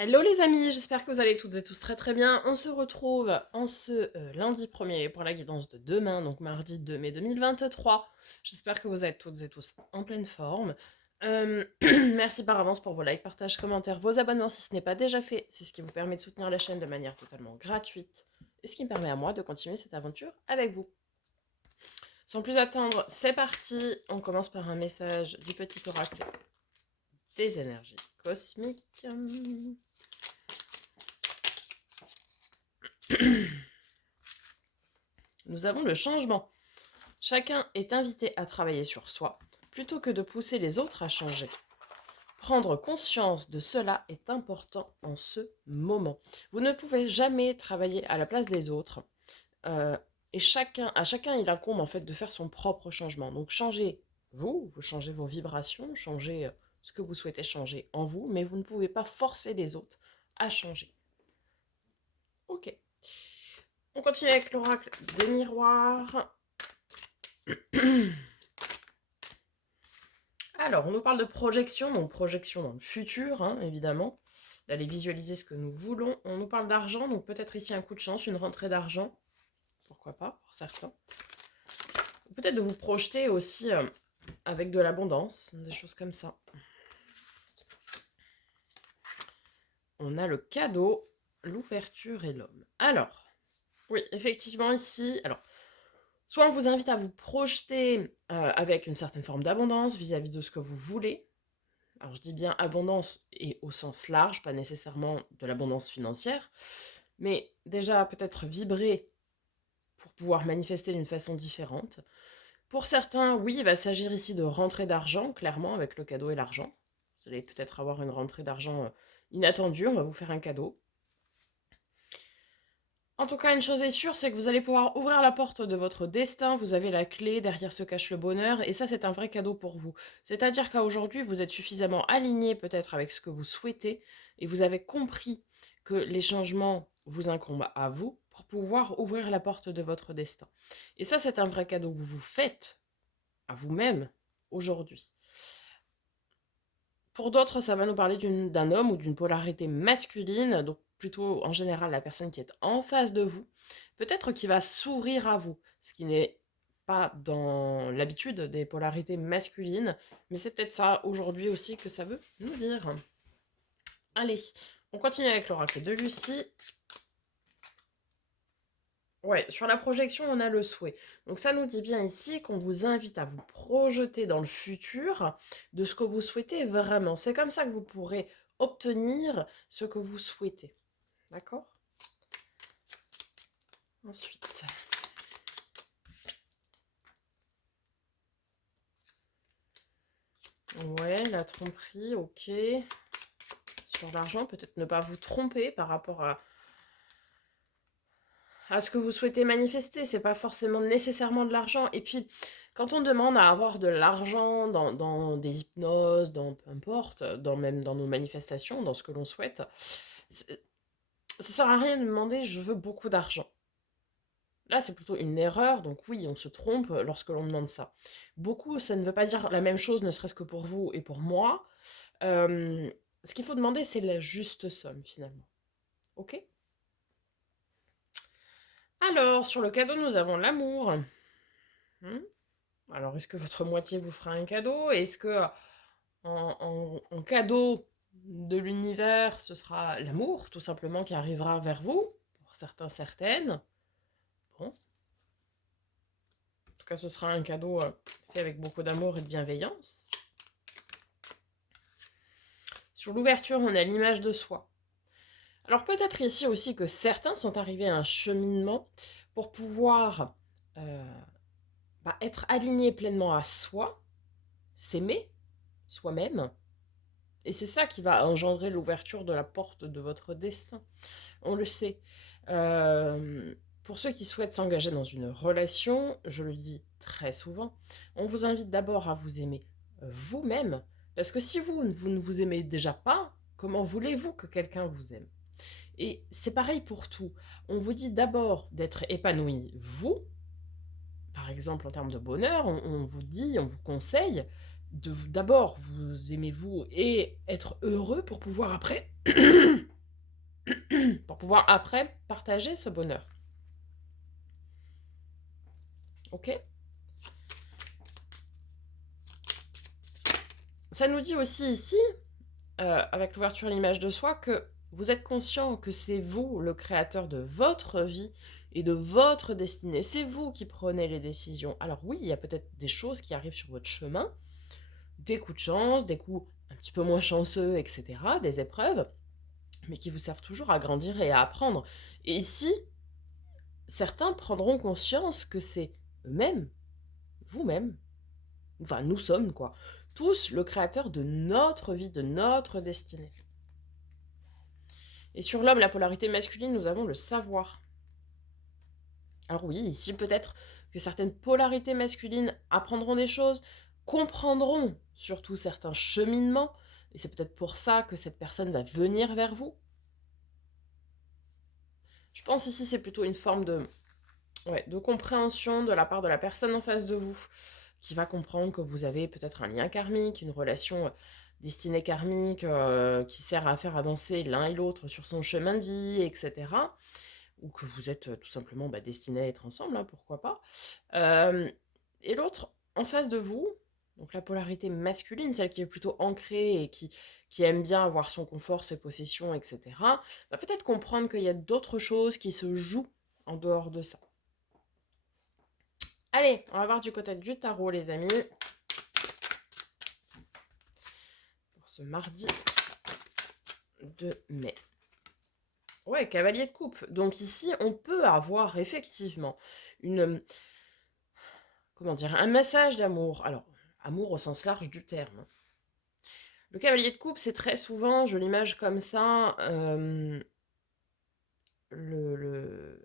Hello les amis, j'espère que vous allez toutes et tous très très bien. On se retrouve en ce lundi 1er pour la guidance de demain, donc mardi 2 mai 2023. J'espère que vous êtes toutes et tous en pleine forme. Merci par avance pour vos likes, partages, commentaires, vos abonnements si ce n'est pas déjà fait. C'est ce qui vous permet de soutenir la chaîne de manière totalement gratuite et ce qui me permet à moi de continuer cette aventure avec vous. Sans plus attendre, c'est parti. On commence par un message du petit oracle des énergies cosmiques. Nous avons le changement. Chacun est invité à travailler sur soi, plutôt que de pousser les autres à changer. Prendre conscience de cela est important en ce moment. Vous ne pouvez jamais travailler à la place des autres. Et à chacun, il incombe en fait de faire son propre changement. Donc changez vous changez vos vibrations, changez ce que vous souhaitez changer en vous, mais vous ne pouvez pas forcer les autres à changer. Ok. On continue avec l'oracle des miroirs. Alors, on nous parle de projection, donc projection dans le futur, hein, évidemment, d'aller visualiser ce que nous voulons. On nous parle d'argent, donc peut-être ici un coup de chance, une rentrée d'argent, pourquoi pas, pour certains. Peut-être de vous projeter aussi avec de l'abondance, des choses comme ça. On a le cadeau, l'ouverture et l'homme. Alors, oui, effectivement ici, alors, soit on vous invite à vous projeter avec une certaine forme d'abondance vis-à-vis de ce que vous voulez. Alors je dis bien abondance et au sens large, pas nécessairement de l'abondance financière, mais déjà peut-être vibrer pour pouvoir manifester d'une façon différente. Pour certains, oui, il va s'agir ici de rentrée d'argent, clairement, avec le cadeau et l'argent. Vous allez peut-être avoir une rentrée d'argent inattendue, on va vous faire un cadeau. En tout cas, une chose est sûre, c'est que vous allez pouvoir ouvrir la porte de votre destin, vous avez la clé, derrière se cache le bonheur, et ça c'est un vrai cadeau pour vous. C'est-à-dire qu'aujourd'hui, vous êtes suffisamment aligné peut-être avec ce que vous souhaitez, et vous avez compris que les changements vous incombent à vous pour pouvoir ouvrir la porte de votre destin. Et ça c'est un vrai cadeau que vous vous faites à vous-même aujourd'hui. Pour d'autres, ça va nous parler d'un homme ou d'une polarité masculine, donc plutôt en général la personne qui est en face de vous, peut-être qui va s'ouvrir à vous, ce qui n'est pas dans l'habitude des polarités masculines, mais c'est peut-être ça aujourd'hui aussi que ça veut nous dire. Allez, on continue avec l'oracle de Lucie. Ouais, sur la projection, on a le souhait. Donc ça nous dit bien ici qu'on vous invite à vous projeter dans le futur de ce que vous souhaitez vraiment. C'est comme ça que vous pourrez obtenir ce que vous souhaitez. D'accord? Ensuite. Ouais, la tromperie, ok. Sur l'argent, peut-être ne pas vous tromper par rapport à ce que vous souhaitez manifester. C'est pas forcément nécessairement de l'argent. Et puis, quand on demande à avoir de l'argent dans des hypnoses, dans peu importe, même dans nos manifestations, dans ce que l'on souhaite, ça sert à rien de demander je veux beaucoup d'argent. Là, c'est plutôt une erreur, donc oui, on se trompe lorsque l'on demande ça. Beaucoup, ça ne veut pas dire la même chose, ne serait-ce que pour vous et pour moi. Ce qu'il faut demander, c'est la juste somme, finalement. Ok? Alors, sur le cadeau, nous avons l'amour. Alors, est-ce que votre moitié vous fera un cadeau? Est-ce que en cadeau de l'univers, ce sera l'amour, tout simplement, qui arrivera vers vous? Pour certains, certaines. Bon. En tout cas, ce sera un cadeau fait avec beaucoup d'amour et de bienveillance. Sur l'ouverture, on a l'image de soi. Alors peut-être ici aussi que certains sont arrivés à un cheminement pour pouvoir être alignés pleinement à soi, s'aimer soi-même. Et c'est ça qui va engendrer l'ouverture de la porte de votre destin. On le sait. Pour ceux qui souhaitent s'engager dans une relation, je le dis très souvent, on vous invite d'abord à vous aimer vous-même. Parce que si vous ne vous aimez déjà pas, comment voulez-vous que quelqu'un vous aime? Et c'est pareil pour tout. On vous dit d'abord d'être épanoui, vous, par exemple en termes de bonheur, on vous dit, on vous conseille d'abord vous aimez vous et être heureux pour pouvoir après pour pouvoir après partager ce bonheur. Ok? Ça nous dit aussi ici, avec l'ouverture à l'image de soi, que vous êtes conscient que c'est vous le créateur de votre vie et de votre destinée. C'est vous qui prenez les décisions. Alors oui, il y a peut-être des choses qui arrivent sur votre chemin, des coups de chance, des coups un petit peu moins chanceux, etc., des épreuves, mais qui vous servent toujours à grandir et à apprendre. Et ici, certains prendront conscience que c'est eux-mêmes, vous-même, enfin nous sommes quoi, tous le créateur de notre vie, de notre destinée. Et sur l'homme, la polarité masculine, nous avons le savoir. Alors oui, ici peut-être que certaines polarités masculines apprendront des choses, comprendront surtout certains cheminements, et c'est peut-être pour ça que cette personne va venir vers vous. Je pense ici c'est plutôt une forme de compréhension de la part de la personne en face de vous, qui va comprendre que vous avez peut-être un lien karmique, une relation destinée karmique qui sert à faire avancer l'un et l'autre sur son chemin de vie, etc. Ou que vous êtes tout simplement destinés à être ensemble, hein, pourquoi pas. Et l'autre, en face de vous, donc la polarité masculine, celle qui est plutôt ancrée et qui aime bien avoir son confort, ses possessions, etc., va peut-être comprendre qu'il y a d'autres choses qui se jouent en dehors de ça. Allez, on va voir du côté du tarot, les amis. Pour ce mardi 2 mai. Ouais, cavalier de coupe. Donc ici, on peut avoir effectivement un message d'amour. Alors, amour au sens large du terme. Le cavalier de coupe, c'est très souvent, je l'image comme ça, le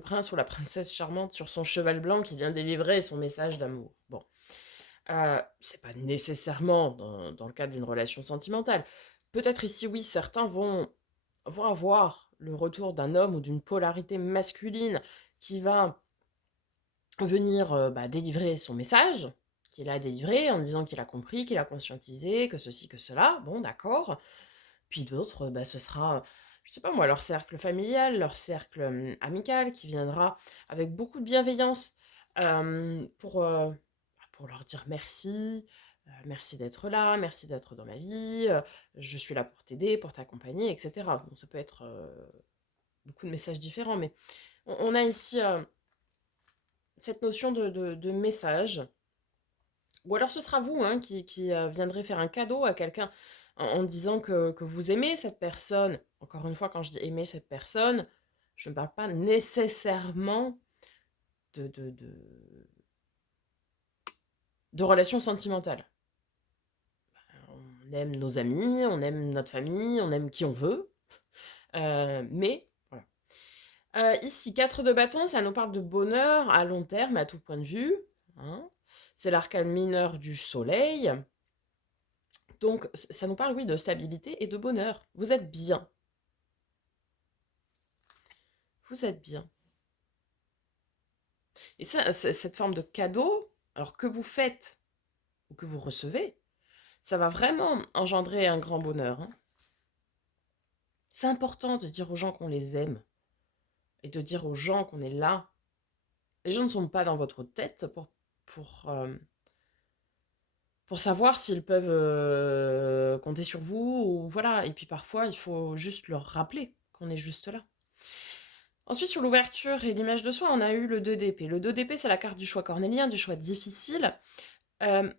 prince ou la princesse charmante sur son cheval blanc qui vient délivrer son message d'amour. Bon. C'est pas nécessairement dans le cadre d'une relation sentimentale. Peut-être ici, oui, certains vont avoir le retour d'un homme ou d'une polarité masculine qui va venir délivrer son message, qu'il a délivré en disant qu'il a compris, qu'il a conscientisé, que ceci, que cela. Bon, d'accord. Puis d'autres, ce sera, je sais pas moi, leur cercle familial, leur cercle amical qui viendra avec beaucoup de bienveillance pour leur dire merci, merci d'être là, merci d'être dans ma vie, je suis là pour t'aider, pour t'accompagner, etc. Bon, ça peut être beaucoup de messages différents, mais on a ici cette notion de message. Ou alors ce sera vous qui viendrez faire un cadeau à quelqu'un en disant que vous aimez cette personne. Encore une fois, quand je dis aimer cette personne, je ne parle pas nécessairement de relations sentimentales. On aime nos amis, on aime notre famille, on aime qui on veut. Mais voilà. Ici, 4 de bâton, ça nous parle de bonheur à long terme, à tout point de vue. Hein. C'est l'arcane mineur du soleil. Donc, ça nous parle, oui, de stabilité et de bonheur. Vous êtes bien. Vous êtes bien. Et ça, cette forme de cadeau, alors que vous faites ou que vous recevez, ça va vraiment engendrer un grand bonheur. Hein. C'est important de dire aux gens qu'on les aime et de dire aux gens qu'on est là. Les gens ne sont pas dans votre tête pour savoir s'ils peuvent compter sur vous ou voilà. Et puis parfois, il faut juste leur rappeler qu'on est juste là. Ensuite, sur l'ouverture et l'image de soi, on a eu le 2 d'épée. Le 2 d'épée, c'est la carte du choix cornélien, du choix difficile. Vous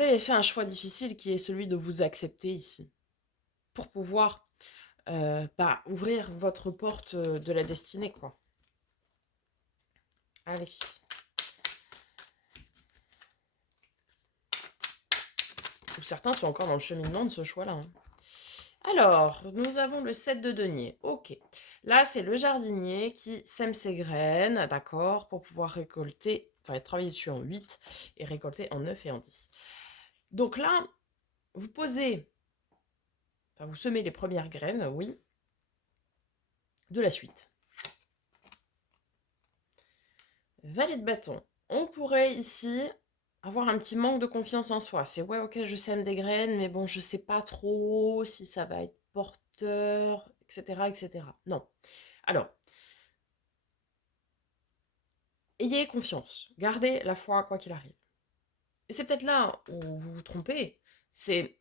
avez fait un choix difficile qui est celui de vous accepter ici, pour pouvoir ouvrir votre porte de la destinée, quoi. Allez. Ou certains sont encore dans le cheminement de ce choix-là. Hein. Alors, nous avons le 7 de denier. Ok. Là, c'est le jardinier qui sème ses graines, d'accord, pour pouvoir récolter, enfin, travailler dessus en 8 et récolter en 9 et en 10. Donc là, vous posez, enfin, vous semez les premières graines, oui, de la suite. Valet de bâton. on pourrait ici avoir un petit manque de confiance en soi. C'est ouais, ok, je sème des graines, mais bon, je sais pas trop si ça va être porteur, etc., etc. Non. Alors, ayez confiance. Gardez la foi, quoi qu'il arrive. Et c'est peut-être là où vous vous trompez. C'est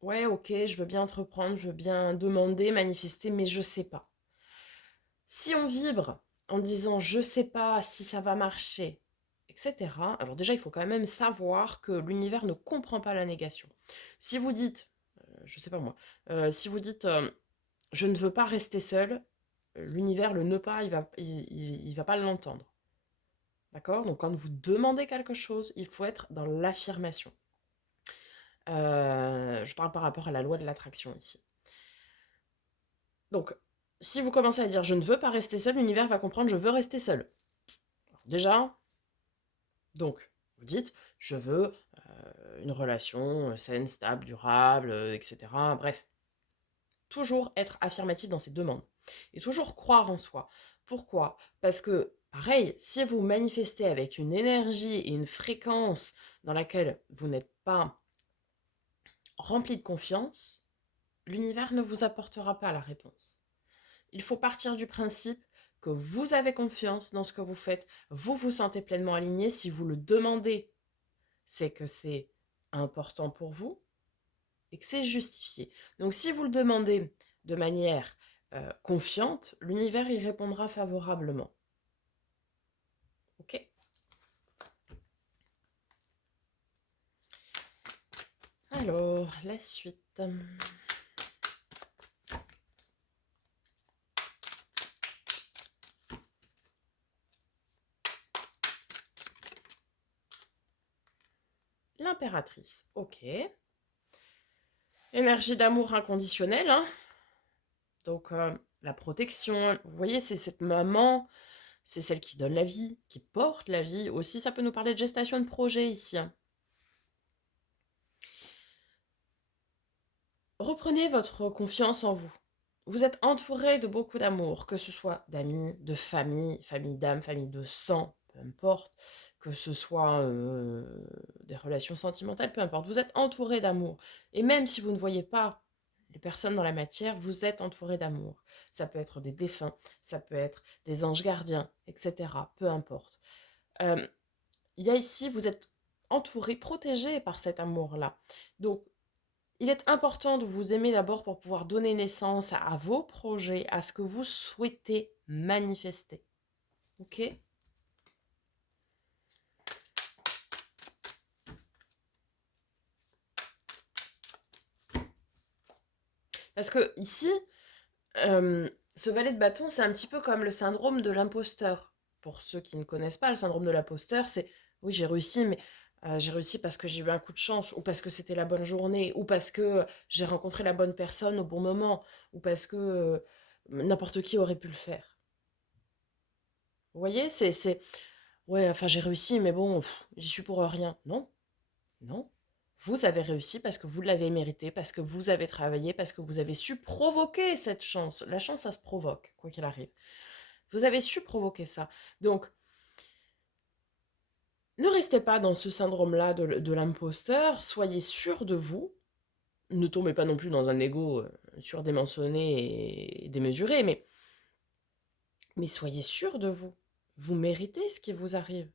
ouais, ok, je veux bien entreprendre, je veux bien demander, manifester, mais je sais pas. Si on vibre en disant je sais pas si ça va marcher, etc., alors déjà il faut quand même savoir que l'univers ne comprend pas la négation. Si vous dites, je sais pas moi, si vous dites je ne veux pas rester seul, l'univers, le ne pas, il va pas l'entendre. D'accord? Donc quand vous demandez quelque chose, il faut être dans l'affirmation. Je parle par rapport à la loi de l'attraction ici. Donc, si vous commencez à dire je ne veux pas rester seul, l'univers va comprendre je veux rester seul. Alors, déjà, donc, vous dites je veux une relation saine, stable, durable, etc. Bref, toujours être affirmatif dans ses demandes et toujours croire en soi. Pourquoi? Parce que, pareil, si vous manifestez avec une énergie et une fréquence dans laquelle vous n'êtes pas rempli de confiance, l'univers ne vous apportera pas la réponse. Il faut partir du principe que vous avez confiance dans ce que vous faites, vous vous sentez pleinement aligné. Si vous le demandez, c'est que c'est important pour vous et que c'est justifié. Donc si vous le demandez de manière confiante, l'univers y répondra favorablement. Ok? Alors, la suite. L'impératrice. Ok. Énergie d'amour inconditionnel, hein. Donc, la protection, vous voyez, c'est cette maman, c'est celle qui donne la vie, qui porte la vie. Aussi, ça peut nous parler de gestation de projet ici, hein. Reprenez votre confiance en vous. Vous êtes entouré de beaucoup d'amour, que ce soit d'amis, de famille, famille d'âme, famille de sang, peu importe, que ce soit des relations sentimentales, peu importe. Vous êtes entouré d'amour. Et même si vous ne voyez pas les personnes dans la matière, vous êtes entouré d'amour. Ça peut être des défunts, ça peut être des anges gardiens, etc. Peu importe. Il y a ici, vous êtes entouré, protégé par cet amour-là. Donc, il est important de vous aimer d'abord pour pouvoir donner naissance à vos projets, à ce que vous souhaitez manifester. Ok? Parce que ici, ce valet de bâton, c'est un petit peu comme le syndrome de l'imposteur. Pour ceux qui ne connaissent pas, le syndrome de l'imposteur, c'est oui, j'ai réussi, mais j'ai réussi parce que j'ai eu un coup de chance, ou parce que c'était la bonne journée, ou parce que j'ai rencontré la bonne personne au bon moment, ou parce que n'importe qui aurait pu le faire. Vous voyez, ouais, enfin j'ai réussi, mais bon, j'y suis pour rien. Non, non. Vous avez réussi parce que vous l'avez mérité, parce que vous avez travaillé, parce que vous avez su provoquer cette chance. La chance, ça se provoque, quoi qu'il arrive. Vous avez su provoquer ça. Donc, ne restez pas dans ce syndrome-là de l'imposteur. Soyez sûr de vous. Ne tombez pas non plus dans un ego surdimensionné et démesuré, mais soyez sûr de vous. Vous méritez ce qui vous arrive.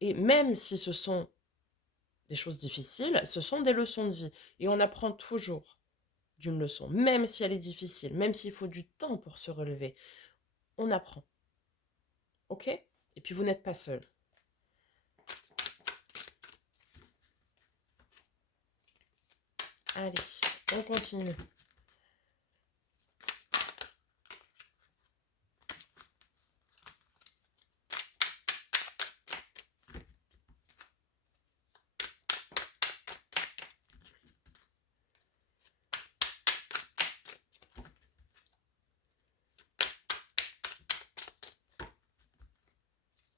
Et même si ce sont des choses difficiles, ce sont des leçons de vie. Et on apprend toujours d'une leçon, même si elle est difficile, même s'il faut du temps pour se relever. On apprend. Ok? Et puis vous n'êtes pas seul. Allez, on continue.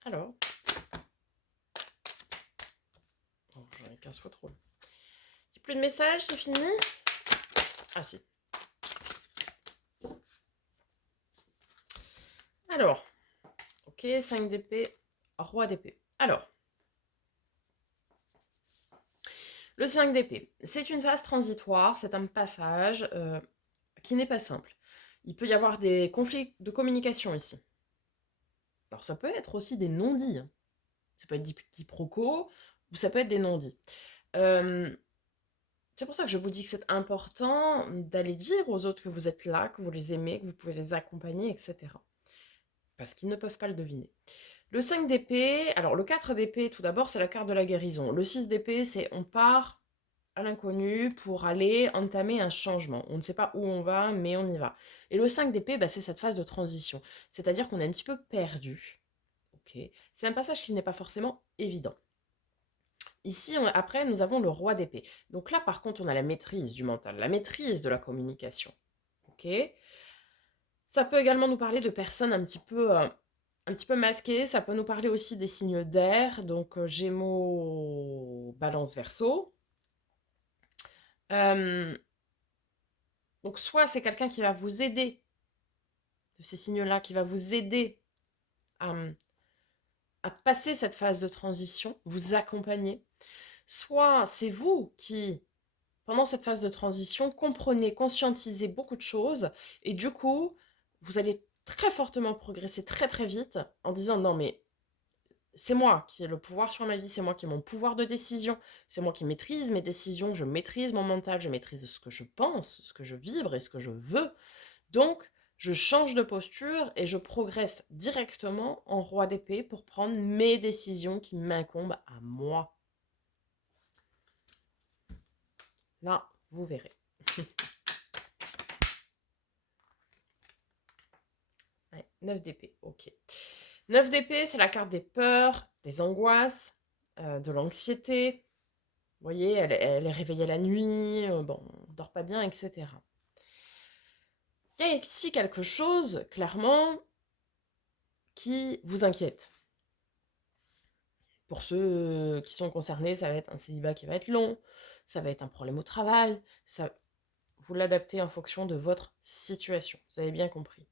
Alors, oh, j'en ai 15 fois trop. Plus de messages, c'est fini? Ah si. Alors, ok, 5 d'épée, roi d'épée. Alors, Le 5 d'épée, c'est une phase transitoire, c'est un passage qui n'est pas simple. Il peut y avoir des conflits de communication ici. Alors ça peut être aussi des non-dits, hein. Ça peut être des petits procos, ou ça peut être des non-dits. Euh, c'est pour ça que je vous dis que c'est important d'aller dire aux autres que vous êtes là, que vous les aimez, que vous pouvez les accompagner, etc. Parce qu'ils ne peuvent pas le deviner. Le 5 d'épée, alors le 4 d'épée, tout d'abord, c'est la carte de la guérison. Le 6 d'épée, c'est on part à l'inconnu pour aller entamer un changement. On ne sait pas où on va, mais on y va. Et le 5 d'épée, bah, c'est cette phase de transition. C'est-à-dire qu'on est un petit peu perdu. Okay. C'est un passage qui n'est pas forcément évident. Ici, après, nous avons le roi d'épée. Donc là, par contre, on a la maîtrise du mental, la maîtrise de la communication. Okay. Ça peut également nous parler de personnes un petit peu masquées. Ça peut nous parler aussi des signes d'air, donc Gémeaux, Balance, Verseau. Donc soit c'est quelqu'un qui va vous aider, de ces signes-là, qui va vous aider à, à passer cette phase de transition, vous accompagner. Soit c'est vous qui, pendant cette phase de transition, comprenez, conscientisez beaucoup de choses, et du coup, vous allez très fortement progresser très très vite en disant non mais c'est moi qui ai le pouvoir sur ma vie, c'est moi qui ai mon pouvoir de décision, c'est moi qui maîtrise mes décisions, je maîtrise mon mental, je maîtrise ce que je pense, ce que je vibre et ce que je veux. Donc, je change de posture et je progresse directement en roi d'épée pour prendre mes décisions qui m'incombent à moi. Là, vous verrez. Ouais, 9 d'épée, ok. 9 d'épée, c'est la carte des peurs, des angoisses, de l'anxiété. Vous voyez, elle est réveillée la nuit, bon, on dort pas bien, etc. Il y a ici quelque chose, clairement, qui vous inquiète. Pour ceux qui sont concernés, ça va être un célibat qui va être long, ça va être un problème au travail, ça, vous l'adaptez en fonction de votre situation. Vous avez bien compris.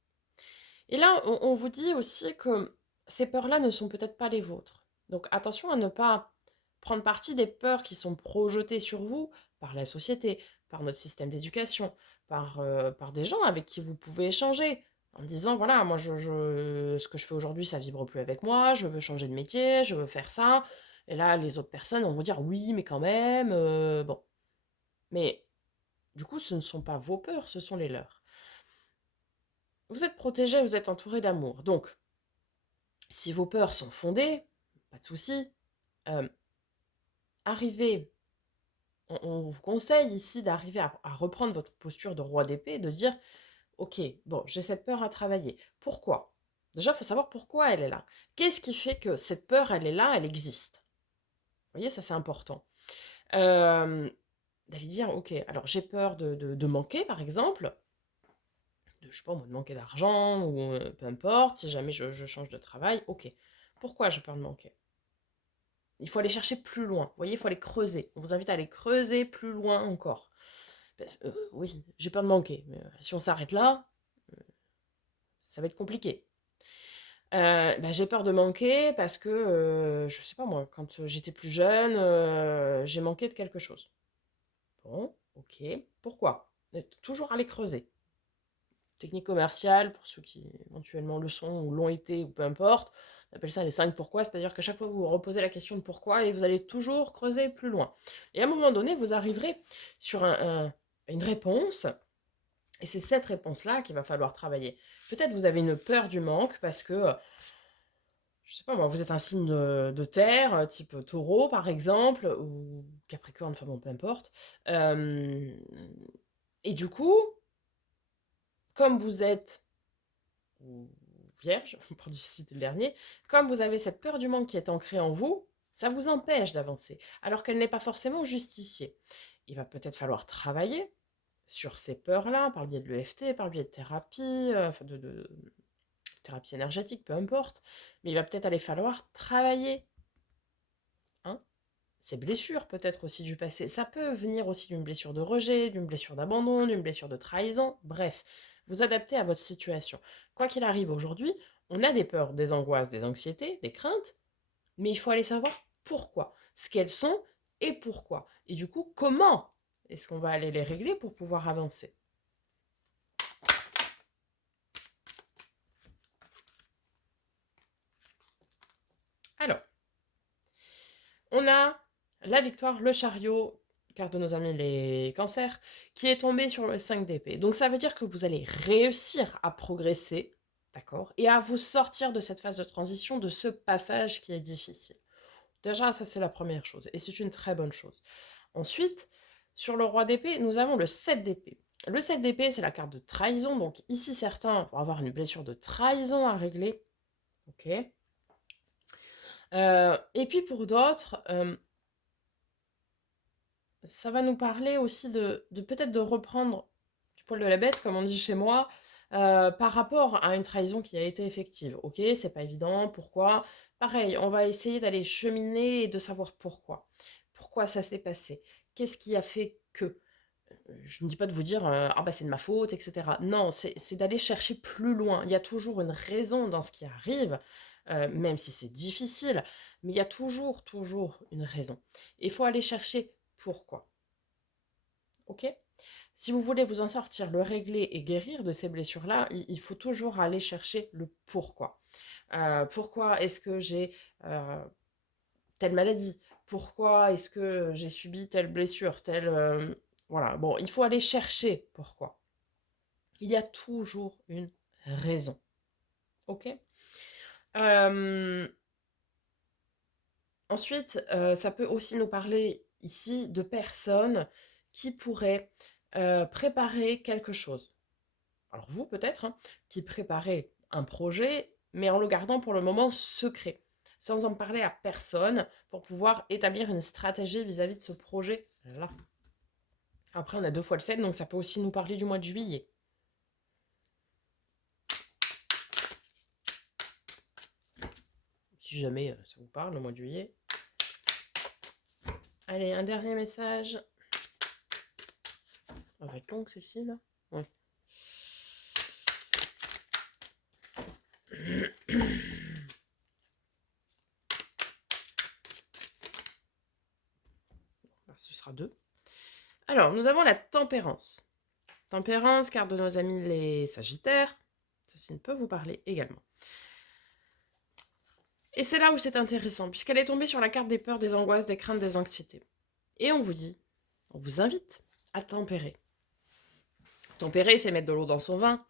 Et là, on vous dit aussi que ces peurs-là ne sont peut-être pas les vôtres. Donc attention à ne pas prendre parti des peurs qui sont projetées sur vous par la société, par notre système d'éducation, par des gens avec qui vous pouvez échanger. En disant, voilà, moi, ce que je fais aujourd'hui, ça vibre plus avec moi, je veux changer de métier, je veux faire ça. Et là, les autres personnes vont vous dire, oui, mais quand même, bon. Mais du coup, ce ne sont pas vos peurs, ce sont les leurs. Vous êtes protégé, vous êtes entouré d'amour. Donc, si vos peurs sont fondées, pas de souci. Euh, arrivez, on vous conseille ici d'arriver à reprendre votre posture de roi d'épée et de dire, ok, bon, j'ai cette peur à travailler. Pourquoi? Déjà, il faut savoir pourquoi elle est là. Qu'est-ce qui fait que cette peur, elle est là, elle existe? Vous voyez, ça c'est important. D'aller dire, ok, alors j'ai peur de manquer, par exemple, je sais pas, moi, de manquer d'argent, ou peu importe, si jamais je change de travail, ok. Pourquoi j'ai peur de manquer? Il faut aller chercher plus loin. Vous voyez, il faut aller creuser. On vous invite à aller creuser plus loin encore. Oui, j'ai peur de manquer. Mais si on s'arrête là, ça va être compliqué. J'ai peur de manquer parce que, je sais pas moi, quand j'étais plus jeune, j'ai manqué de quelque chose. Bon, ok. Pourquoi? Toujours aller creuser. Technique commerciale, pour ceux qui éventuellement le sont ou l'ont été, ou peu importe. On appelle ça les 5 pourquoi, c'est-à-dire qu'à chaque fois vous reposez la question de pourquoi et vous allez toujours creuser plus loin. Et à un moment donné, vous arriverez sur une réponse, et c'est cette réponse-là qu'il va falloir travailler. Peut-être vous avez une peur du manque parce que, je sais pas moi, vous êtes un signe de terre, type taureau par exemple, ou capricorne, enfin bon, peu importe. Et du coup, comme vous êtes ou vierge, pour citer le dernier, comme vous avez cette peur du manque qui est ancrée en vous, ça vous empêche d'avancer, alors qu'elle n'est pas forcément justifiée. Il va peut-être falloir travailler sur ces peurs-là, par le biais de l'EFT, par le biais de thérapie, de thérapie énergétique, peu importe, mais il va peut-être aller falloir travailler, hein, ces blessures peut-être aussi du passé. Ça peut venir aussi d'une blessure de rejet, d'une blessure d'abandon, d'une blessure de trahison, bref, vous adaptez à votre situation. Quoi qu'il arrive aujourd'hui, on a des peurs, des angoisses, des anxiétés, des craintes, mais il faut aller savoir pourquoi, ce qu'elles sont et pourquoi. Et du coup, comment est-ce qu'on va aller les régler pour pouvoir avancer? Alors, on a la victoire, le chariot, carte de nos amis les cancers, qui est tombé sur le 5 d'épée. Donc ça veut dire que vous allez réussir à progresser, d'accord, et à vous sortir de cette phase de transition, de ce passage qui est difficile. Déjà, ça c'est la première chose, et c'est une très bonne chose. Ensuite, sur le roi d'épée, nous avons le 7 d'épée. Le 7 d'épée, c'est la carte de trahison, donc ici certains vont avoir une blessure de trahison à régler, ok. Et puis pour d'autres, ça va nous parler aussi de peut-être de reprendre du poil de la bête, comme on dit chez moi, par rapport à une trahison qui a été effective. Ok, c'est pas évident, pourquoi? Pareil, on va essayer d'aller cheminer et de savoir pourquoi. Pourquoi ça s'est passé? Qu'est-ce qui a fait que? Je ne dis pas de vous dire ah bah c'est de ma faute, etc. Non, c'est d'aller chercher plus loin. Il y a toujours une raison dans ce qui arrive, même si c'est difficile, mais il y a toujours une raison. Il faut aller chercher pourquoi. Ok? Si vous voulez vous en sortir, le régler et guérir de ces blessures-là, il faut toujours aller chercher le pourquoi. Pourquoi est-ce que j'ai telle maladie? Pourquoi est-ce que j'ai subi telle blessure, telle... voilà, bon, il faut aller chercher pourquoi. Il y a toujours une raison. Ok? Ensuite, ça peut aussi nous parler ici de personnes qui pourraient préparer quelque chose. Alors vous peut-être, hein, qui préparez un projet, mais en le gardant pour le moment secret, sans en parler à personne, pour pouvoir établir une stratégie vis-à-vis de ce projet-là. Après, on a 2 fois le 7, donc ça peut aussi nous parler du mois de juillet. Si jamais ça vous parle, le mois de juillet. Allez, un dernier message. Ça va être longue celle-ci, là. Ouais. Ce sera 2. Alors, nous avons la tempérance. Tempérance, carte de nos amis les Sagittaires. Ceci ne peut vous parler également. Et c'est là où c'est intéressant, puisqu'elle est tombée sur la carte des peurs, des angoisses, des craintes, des anxiétés. Et on vous dit, on vous invite à tempérer. Tempérer, c'est mettre de l'eau dans son vin.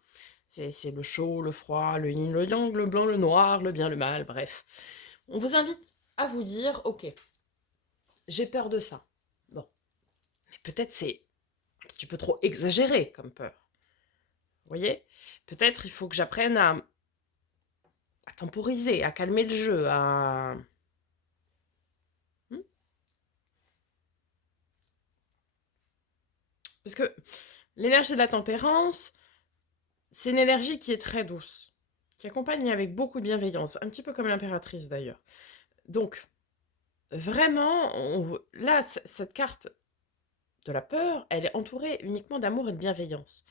C'est le chaud, le froid, le yin, le yang, le blanc, le noir, le bien, le mal, bref. On vous invite à vous dire, ok, j'ai peur de ça. Bon, mais peut-être c'est un petit peu trop exagéré comme peur. Vous voyez? Peut-être il faut que j'apprenne à temporiser, à calmer le jeu, à... Parce que l'énergie de la tempérance, c'est une énergie qui est très douce, qui accompagne avec beaucoup de bienveillance, un petit peu comme l'impératrice d'ailleurs. Donc, vraiment, là, cette carte de la peur, elle est entourée uniquement d'amour et de bienveillance.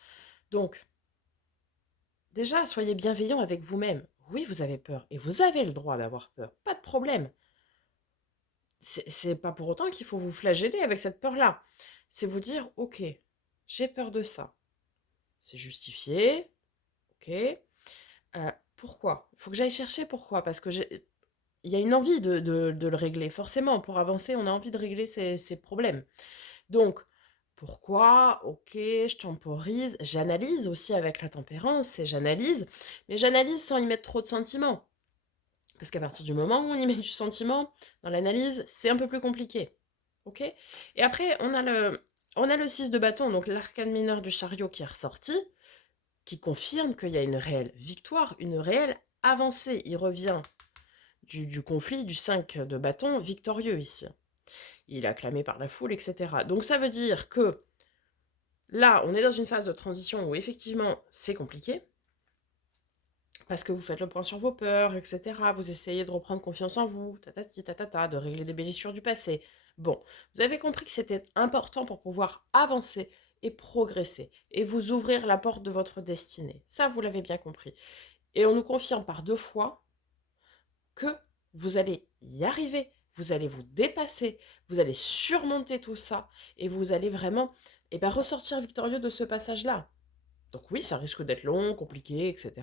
Donc, déjà, soyez bienveillant avec vous-même. Oui, vous avez peur, et vous avez le droit d'avoir peur, pas de problème. C'est pas pour autant qu'il faut vous flageller avec cette peur-là. C'est vous dire, ok, j'ai peur de ça. C'est justifié, ok. Pourquoi? Il faut que j'aille chercher pourquoi, parce que il y a une envie de le régler. Forcément, pour avancer, on a envie de régler ces problèmes. Donc, pourquoi? Ok, je temporise. J'analyse aussi avec la tempérance, et j'analyse, mais j'analyse sans y mettre trop de sentiments. Parce qu'à partir du moment où on y met du sentiment, dans l'analyse, c'est un peu plus compliqué. Ok? Et après, on a le 6 de bâton, donc l'arcane mineur du chariot qui est ressorti, qui confirme qu'il y a une réelle victoire, une réelle avancée. Il revient du conflit du 5 de bâton victorieux ici. Il est acclamé par la foule, etc. Donc ça veut dire que là, on est dans une phase de transition où effectivement c'est compliqué, parce que vous faites le point sur vos peurs, etc. Vous essayez de reprendre confiance en vous, de régler des blessures du passé. Bon, vous avez compris que c'était important pour pouvoir avancer et progresser, et vous ouvrir la porte de votre destinée. Ça, vous l'avez bien compris. Et on nous confirme par 2 fois que vous allez y arriver, vous allez vous dépasser, vous allez surmonter tout ça et vous allez vraiment ressortir victorieux de ce passage-là. Donc oui, ça risque d'être long, compliqué, etc.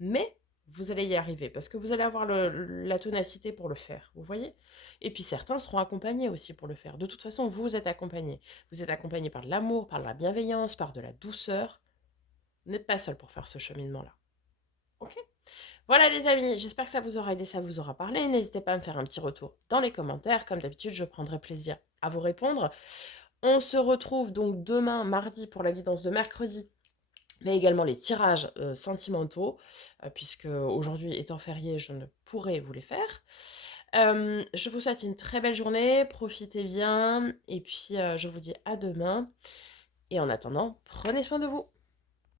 Mais vous allez y arriver parce que vous allez avoir la ténacité pour le faire, vous voyez? Et puis certains seront accompagnés aussi pour le faire. De toute façon, vous êtes accompagnés. Vous êtes accompagnés par de l'amour, par de la bienveillance, par de la douceur. Vous n'êtes pas seul pour faire ce cheminement-là. Ok? Voilà les amis, j'espère que ça vous aura aidé, ça vous aura parlé. N'hésitez pas à me faire un petit retour dans les commentaires. Comme d'habitude, je prendrai plaisir à vous répondre. On se retrouve donc demain, mardi, pour la guidance de mercredi, mais également les tirages sentimentaux, puisque aujourd'hui étant férié, je ne pourrai vous les faire. Je vous souhaite une très belle journée, profitez bien, et puis je vous dis à demain. Et en attendant, prenez soin de vous.